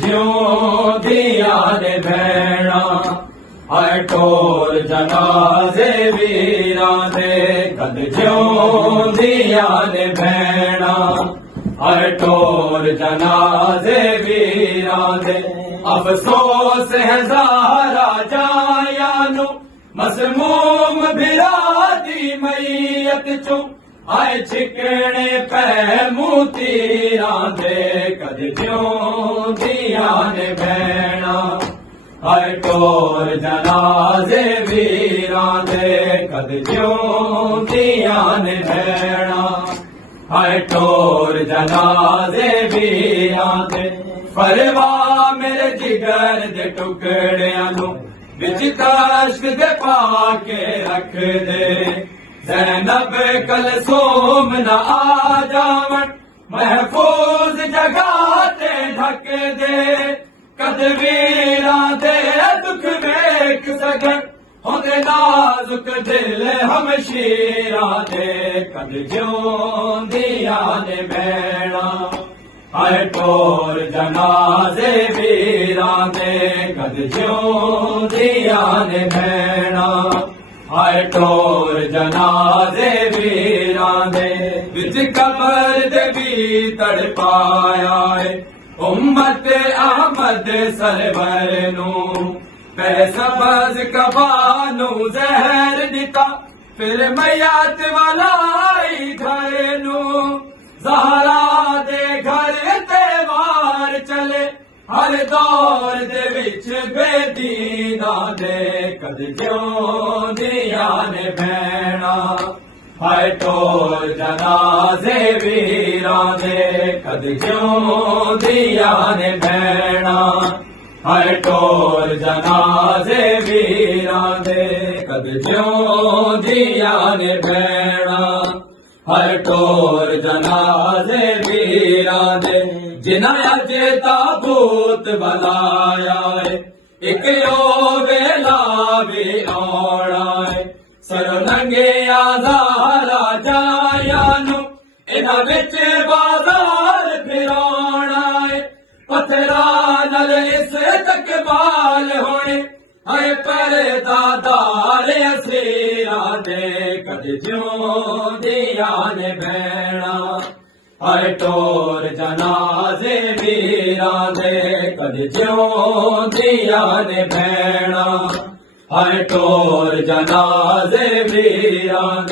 ਜਿਉਂਦੀਆਂ ਨੇ ਭੈਣਾਂ ਹਾਏ ਢੋਲ ਜਨਾਜ਼ੇ ਵੀਰਾਂ ਦੇ ਕਦ ਜਿਉਂਦੀਆਂ ਨੇ ਭੈਣਾਂ ਹਾਏ ਢੋਲ ਜਨਾਜ਼ੇ ਵੀਰਾਂ ਦੇ ਅਫਸੋਸ ਹੈ ਜ਼ਾਹਰਾ ਜਾਇਆ ਨੂੰ ਮਸਮੂਮ ਬਿਰਾ ਦੀ ਮਈਅਤ ਚੋਂ ਆਏ ਛਿਕਣੇ ਪੈ ਮੂੰਹ ਤੀਰਾਂ ਦੇ ਕਦ ਜਿਉਂਦੀਆਂ ਨੇ ਭੈਣਾਂ ਹਾਏ ਢੋਲ ਜਨਾਜ਼ੇ ਵੀਰਾਂ ਦੇ ਕਦ ਜਿਉਂਦੀਆਂ ਨੇ ਭੈਣਾਂ ਹਾਏ ਢੋਲ ਜਨਾਜ਼ੇ ਵੀਰਾਂ ਦੇ ਪਰਵਾਹ ਮੇਰੇ ਜਿਗਰ ਦੇ ਟੁਕੜਿਆਂ ਨੂੰ ਵਿੱਚ ਕਾਸ਼ਕ ਦੇ ਪਾ ਕੇ ਰੱਖ ਦੇ ज़ैनब कलसूम न आ जावन महफूज जगह ते ढक दे कद वीरां दे दुख वेख सकन होंदे नाजुक दिल हमशीरां दे कद जिਉਂਦੀਆਂ ने भैणां हाय ढोल जनाज़े वीरां दे कद जिਉਂਦੀਆਂ ने भैणां हाय ढोल जनाज़े वीरां दे विच कबर दे भी तड़पाया है उम्मत अहमद सरवर नू पैसबज कबानू जहर दिता फिर मैयत वाला आई घर नू ज़हरा दे घर ते वार चले हर दौर दे विच बेदीना दे कद जिਉਂਦੀਆਂ ने भैणां हाय ढोल जनाज़े वीरां दे कद जिਉਂਦੀਆਂ ने भैणां हाय ढोल जनाज़े वीरां दे कद जिਉਂਦੀਆਂ ने भैणां हाय ढोल जनाज़े वीरां दे जिन्हां अज ताबूत बनाया है एक यो वेला भी आना है सरो नंगे ज़ाहरा जाया नू इन्हां विच बाजार फिराना है पत्थरां नाल इस तकबाल होने हाय परदादार असीरां दे कद जिਉਂਦੀਆਂ ने भैणां हाय ढोल जनाज़े वीरां दे कद जिਉਂਦੀਆਂ ने भैणां हाय ढोल जनाज़े वीरां दे